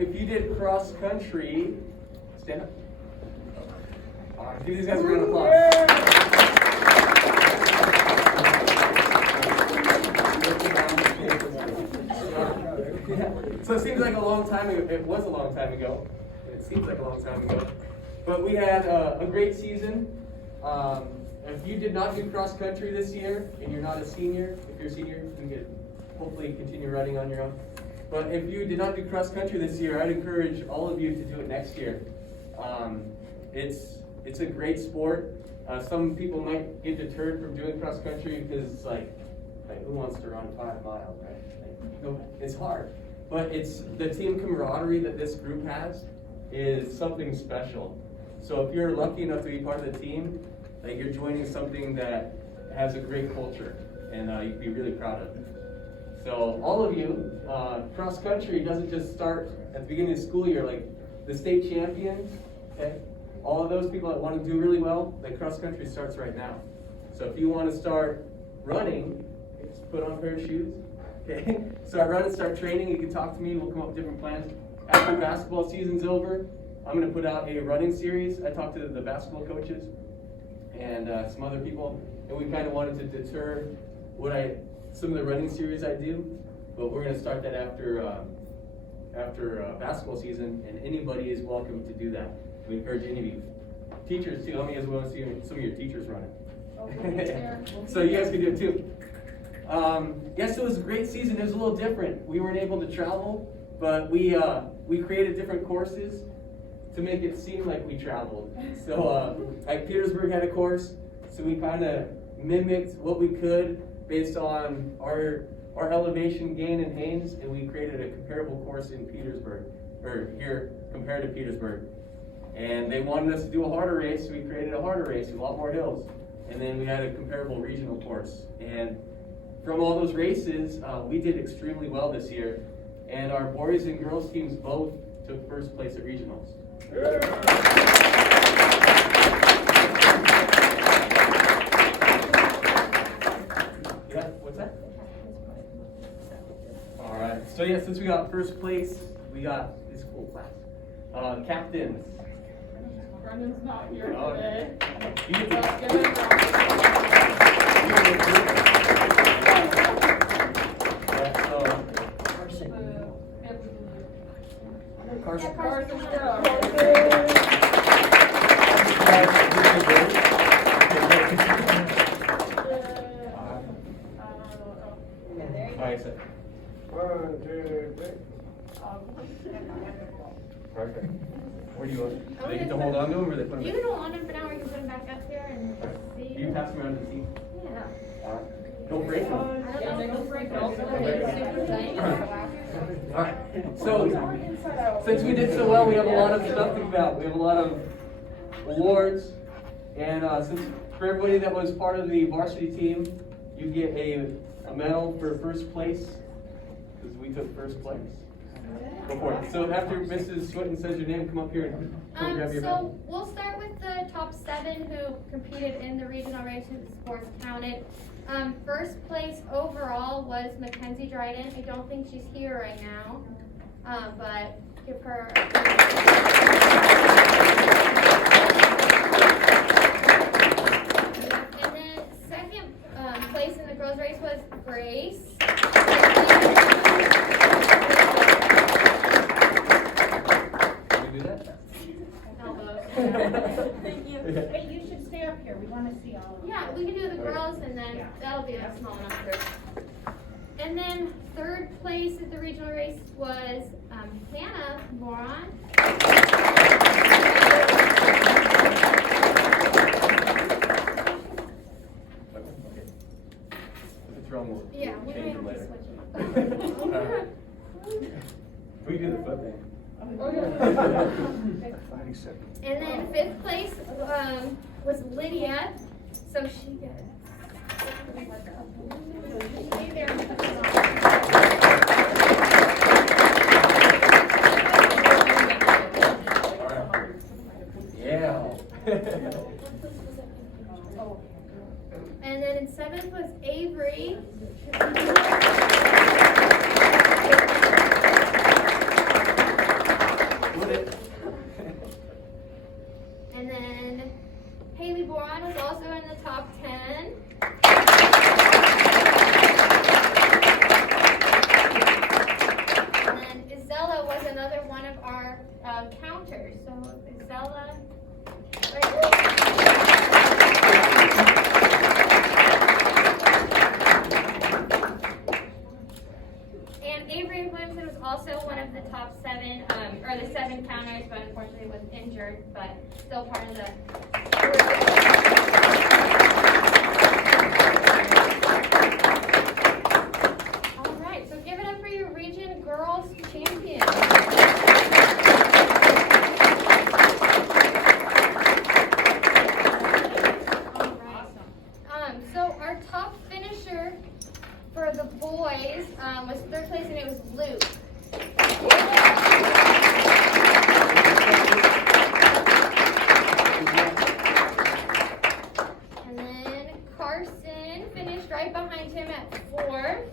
if you did cross country, stand up. All right, give these guys a round of applause. So it seems like a long time ago. It was a long time ago. It seems like a long time ago. But we had a great season. If you did not do cross country this year and you're not a senior, if you're a senior, you can hopefully continue running on your own. But if you did not do cross country this year, I'd encourage all of you to do it next year. It's a great sport. Some people might get deterred from doing cross country because it's like who wants to run 5 miles, right? It's hard. But it's the team camaraderie that this group has is something special. So if you're lucky enough to be part of the team, like you're joining something that has a great culture, and you can be really proud of it. So all of you, cross country doesn't just start at the beginning of the school year. Like the state champions, okay? All of those people that want to do really well, like cross country starts right now. So if you want to start running, just put on a pair of shoes. Okay, start running, start training. You can talk to me. We'll come up with different plans. After basketball season's over, I'm going to put out a running series. I talked to the basketball coaches and some other people, and we kind of wanted to deter some of the running series I do. But we're going to start that after basketball season, and anybody is welcome to do that. We encourage any of you. Teachers too. How many of you want to see some of your teachers running? So you guys can do it too. Yes, it was a great season. It was a little different. We weren't able to travel, but we created different courses to make it seem like we traveled. So like Petersburg had a course, so we kind of mimicked what we could based on our elevation gain in Haines, and we created a comparable course in Petersburg, or here compared to Petersburg. And they wanted us to do a harder race, so we created a harder race with a lot more hills. And then we had a comparable regional course. And from all those races, we did extremely well this year. And our boys and girls teams both took first place at regionals. Yeah, what's that? All right. So yeah, since we got first place, we got this cool class. Captains. Brennan's not here today. You get Let's give it a Carson. Carson's girl. All right, so. 1, 2, 3. Perfect. Where do you want? Do they get to hold on to them, or they put them? You can hold on to them for now, or you can put them back up here and see. You can pass them around to the team. Yeah. Don't break them. I don't know if they'll break them. All right. So, since we did so well, we have a lot of stuff to give out. We have a lot of awards, and since for everybody that was part of the varsity team, you get a medal for first place because we took first place. Go for it. So after Mrs. Swinton says your name, come up here and come grab your medal. So we'll start with the top 7 who competed in the regional races. Sports counted. First place overall was Mackenzie Dryden. I don't think she's here right now, but give her. And then second place in the girls' race was Grace. Thank you. Hey, you should stay up here. We want to see all of you. Yeah, we can do the girls, and then that'll be a small enough group. And then third place at the regional race was Hannah Moron. Okay. If it's wrong, we'll Yeah, we change may it have to later. switch them up. We do the foot thing. And then fifth place was Lydia. So she did. Yeah. And then in seventh was Avery. counters. So Isella. And Avery Williamson was also one of the top 7, or the 7 counters, but unfortunately was injured, but still part of the. All right, so give it up for your region girls champions. So our top finisher for the boys was 3rd place, and it was Luke. And then Carson finished right behind him at 4th.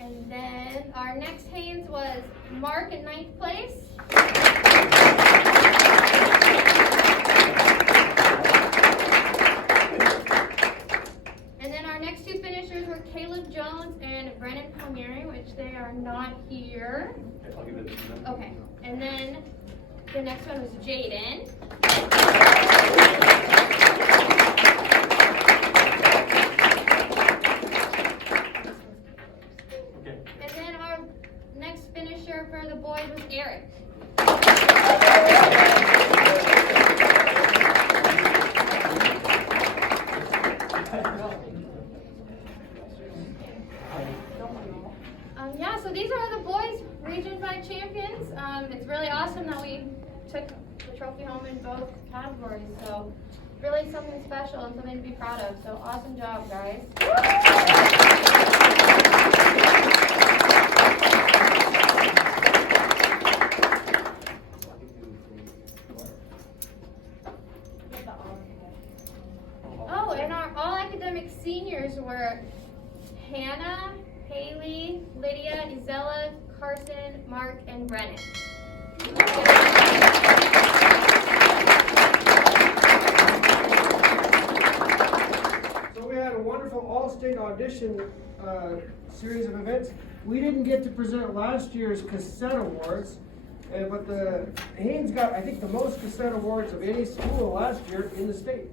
And then our next Haines was Mark in 9th place. And then our next 2 finishers were Caleb Jones and Brennan Palmieri, which they are not here. I'll give it to them. Okay. And then the next one was Jaden. Okay. And then our next finisher for the boys was Eric. Yeah, so these are the boys Region 5 champions. It's really awesome that we took the trophy home in both categories. So really something special and something to be proud of. So awesome job, guys. Oh, and our all academic seniors were Hannah, Haley, Lydia, Isella, Carson, Mark, and Brennan. So we had a wonderful all-state audition series of events. We didn't get to present last year's cassette awards, but the Haines got, I think, the most cassette awards of any school last year in the state.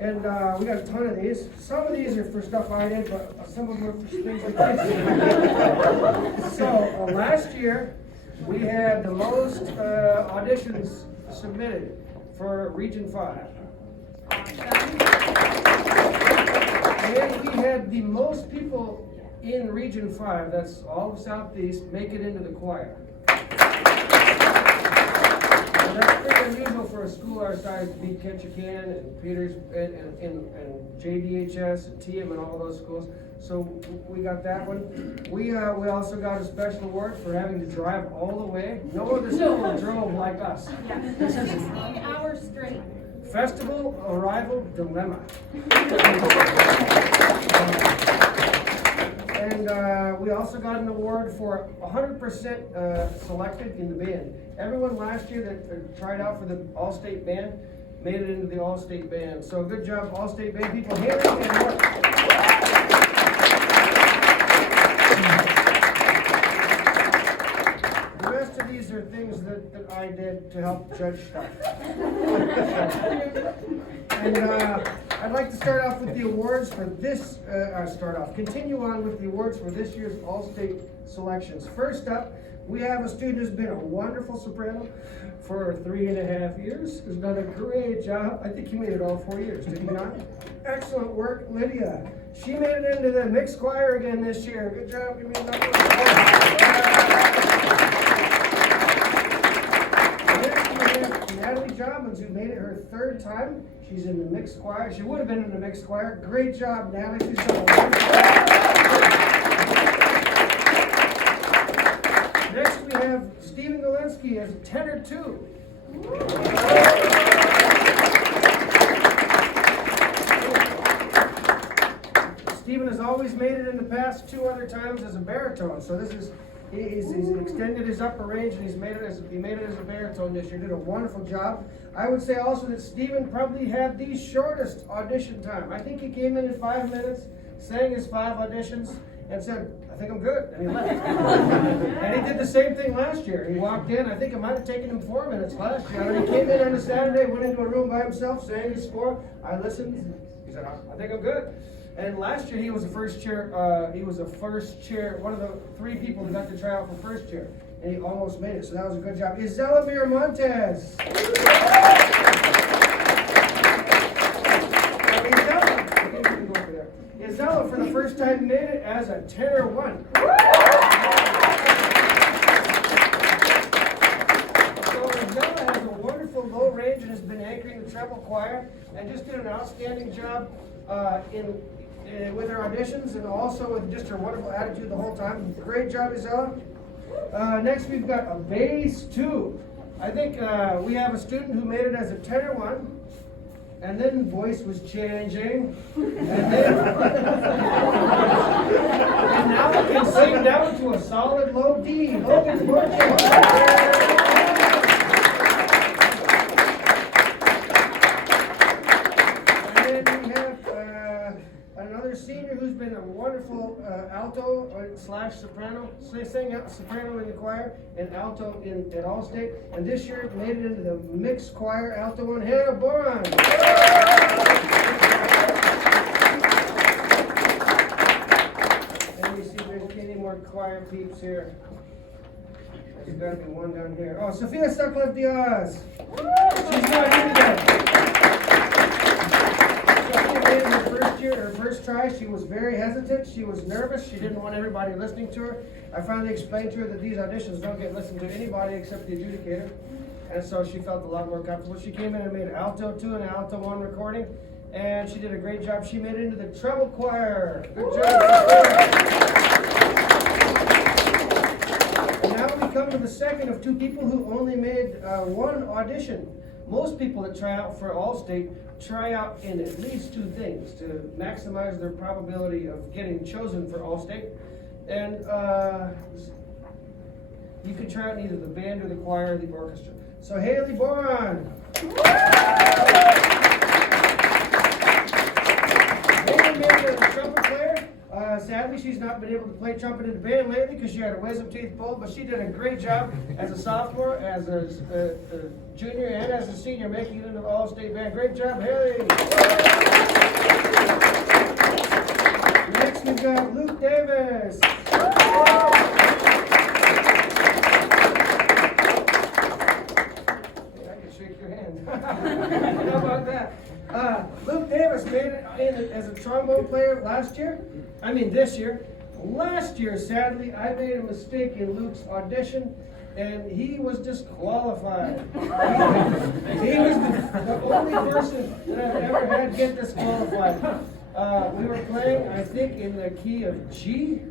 And we got a ton of these. Some of these are for stuff I did, but some of them are for things the kids. So last year, we had the most auditions submitted for Region 5. And we had the most people in Region 5, that's all of Southeast, make it into the choir. And that's pretty unusual for a school our size to beat Ketchikan and Peters and JDHS and TM and all those schools. So we got that one. We also got a special award for having to drive all the way. No other school drove like us. 16 hours straight. Festival Arrival Dilemma. And we also got an award for 100% selected in the band. Everyone last year that tried out for the All-State Band made it into the All-State Band. So good job, All-State Band people. Here and more. The rest of these are things that I did to help judge stuff. And I'd like to start off with the awards for this, continue on with the awards for this year's All-State selections. First up, we have a student who's been a wonderful soprano for 3.5 years, who's done a great job. I think he made it all 4 years, did he not? Excellent work, Lydia. She made it into the mixed choir again this year. Good job, give me a number. Natalie Jobbins, who made it her 3rd time. She's in the mixed choir. She would have been in the mixed choir. Great job, Natalie. She's done a wonderful job. Next, we have Stephen Galinsky as tenor 2. Stephen has always made it in the past 2 other times as a baritone. So this is he's extended his upper range and he made it as a baritone this year. Did a wonderful job. I would say also that Stephen probably had the shortest audition time. I think he came in 5 minutes, sang his 5 auditions, and said, I think I'm good, and he left. And he did the same thing last year. He walked in, I think it might have taken him 4 minutes last year. And he came in on a Saturday, went into a room by himself, sang his score. I listened, he said, I think I'm good. And last year he was the first chair, one of the 3 people who got to try out for first chair. And he almost made it, so that was a good job. Isela Miramontes. Isela, for the first time, made it as a tenor 1. So Isela has a wonderful low range and has been anchoring the treble choir and just did an outstanding job with her auditions and also with just her wonderful attitude the whole time. Great job, Isela. Next, we've got a bass 2. I think we have a student who made it as a tenor 1. And then voice was changing, and now it can sing down to a solid low D. Logan Borges. And then we have another senior who's been a wonderful alto / soprano, sang soprano in the choir and alto at Allstate, and this year made it into the mixed choir alto 1, Hannah Boron. And you see there's any more choir peeps here. There's got to be one down here. Oh, Sophia Sutcliffe Diaz. She's not here today. Her first try, she was very hesitant. She was nervous. She didn't want everybody listening to her. I finally explained to her that these auditions don't get listened to anybody except the adjudicator. And so she felt a lot more comfortable. She came in and made an alto 2 and an alto 1 recording. And she did a great job. She made it into the treble choir. Good job. And now we come to the second of 2 people who only made 1 audition. Most people that try out for Allstate try out in at least 2 things to maximize their probability of getting chosen for Allstate. And you can try out in either the band or the choir or the orchestra. So Haley Boron. Haley made it as a trumpet player. Sadly, she's not been able to play trumpet in the band lately because she had a wisdom teeth pulled, but she did a great job as a sophomore, as a junior, and as a senior, making it into the All-State band. Great job, Haley! Next, we've got Luke Davis. I can shake your hand. How about that? Luke Davis made it as a trombone player this year. Last year, sadly, I made a mistake in Luke's audition, and he was disqualified. He was the only person that I've ever had get disqualified. We were playing, I think, in the key of G,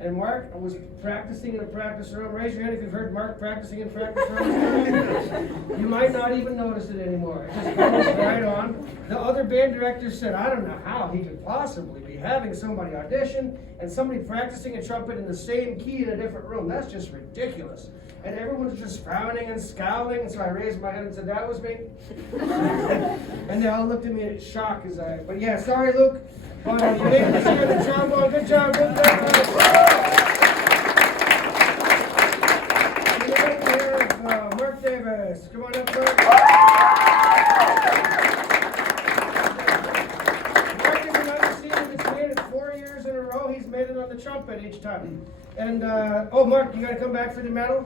and Mark was practicing in a practice room. Raise your hand if you've heard Mark practicing in practice room. You might not even notice it anymore. It just goes right on. The other band director said, I don't know how he could possibly be having somebody audition and somebody practicing a trumpet in the same key in a different room. That's just ridiculous. And everyone was just frowning and scowling, so I raised my hand and said, that was me. And they all looked at me in shock but yeah, sorry, Luke. You made it this year, the trombone. Good job, Luke. Mark Davis. Come on up, Mark. Mark is another senior that's made it 4 years in a row. He's made it on the trumpet each time. And, Mark, you got to come back for the medal?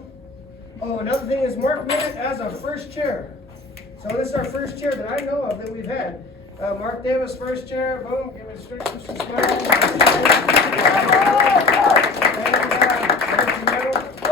Oh, another thing is Mark made it as a first chair. So this is our first chair that I know of that we've had. Mark Davis, first chair. Boom. Give me a straight push and smile.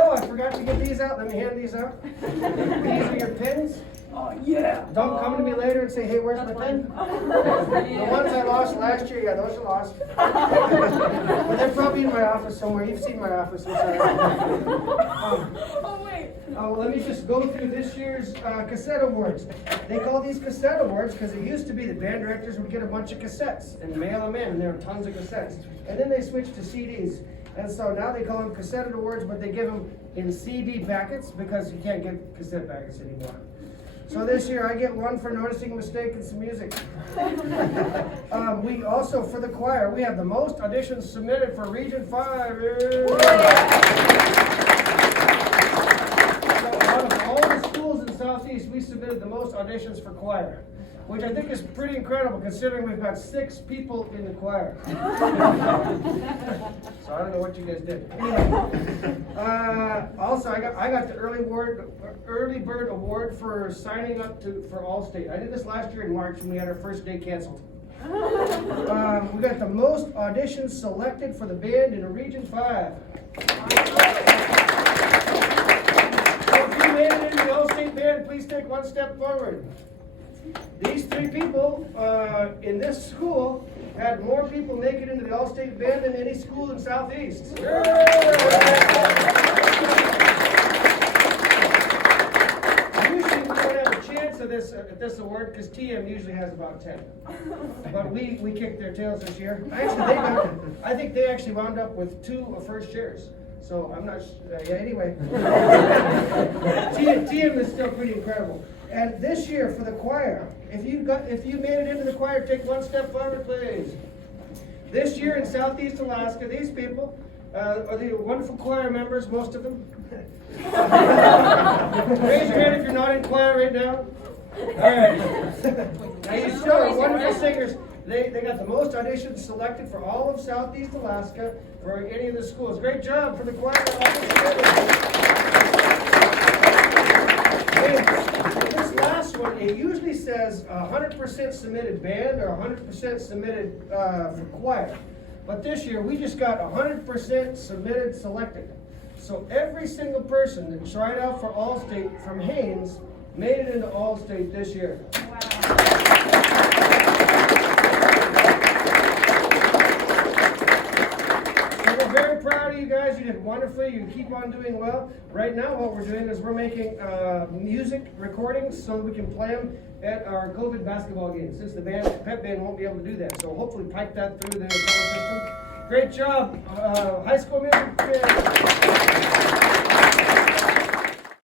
I forgot to get these out. Let me hand these out. These are your pins. Oh, yeah. Don't come to me later and say, hey, where's my pen? The ones I lost last year, yeah, those are lost. But they're probably in my office somewhere. You've seen my office. Oh, wait. Let me just go through this year's cassette awards. They call these cassette awards because it used to be the band directors would get a bunch of cassettes and mail them in, and there were tons of cassettes. And then they switched to CDs. And so now they call them cassette awards, but they give them in CD packets because you can't get cassette packets anymore. So this year I get one for noticing a mistake in some music. We also, for the choir, we have the most auditions submitted for Region 5. So out of all the schools in Southeast, we submitted the most auditions for choir, which I think is pretty incredible considering we've got 6 people in the choir. So I don't know what you guys did. Anyway, also I got the early bird award for signing up for Allstate. I did this last year in March when we had our first day canceled. We got the most auditions selected for the band in Region 5. So if you made it into the Allstate band, please take one step forward. These 3 people in this school had more people make it into the Allstate band than any school in Southeast. Usually we don't have a chance at this award because TM usually has about 10. But we kicked their tails this year. I think they actually wound up with 2 first shares. So I'm not, anyway. TM is still pretty incredible. And this year for the choir, if you made it into the choir, take one step forward, please. This year in Southeast Alaska, these people are the wonderful choir members, most of them. Raise your hand if you're not in choir right now. All right. Now you still are wonderful singers. They got the most auditions selected for all of Southeast Alaska for any of the schools. Great job for the choir. This last one, it usually says 100% submitted band or 100% submitted for choir. But this year, we just got 100% submitted selected. So every single person that tried out for Allstate from Haines made it into Allstate this year. Wow. We're very proud of you guys. You did wonderfully. You keep on doing well. Right now, what we're doing is we're making music recordings so that we can play them at our COVID basketball games. Since the pep band won't be able to do that, so hopefully pipe that through the sound system. Great job, high school music.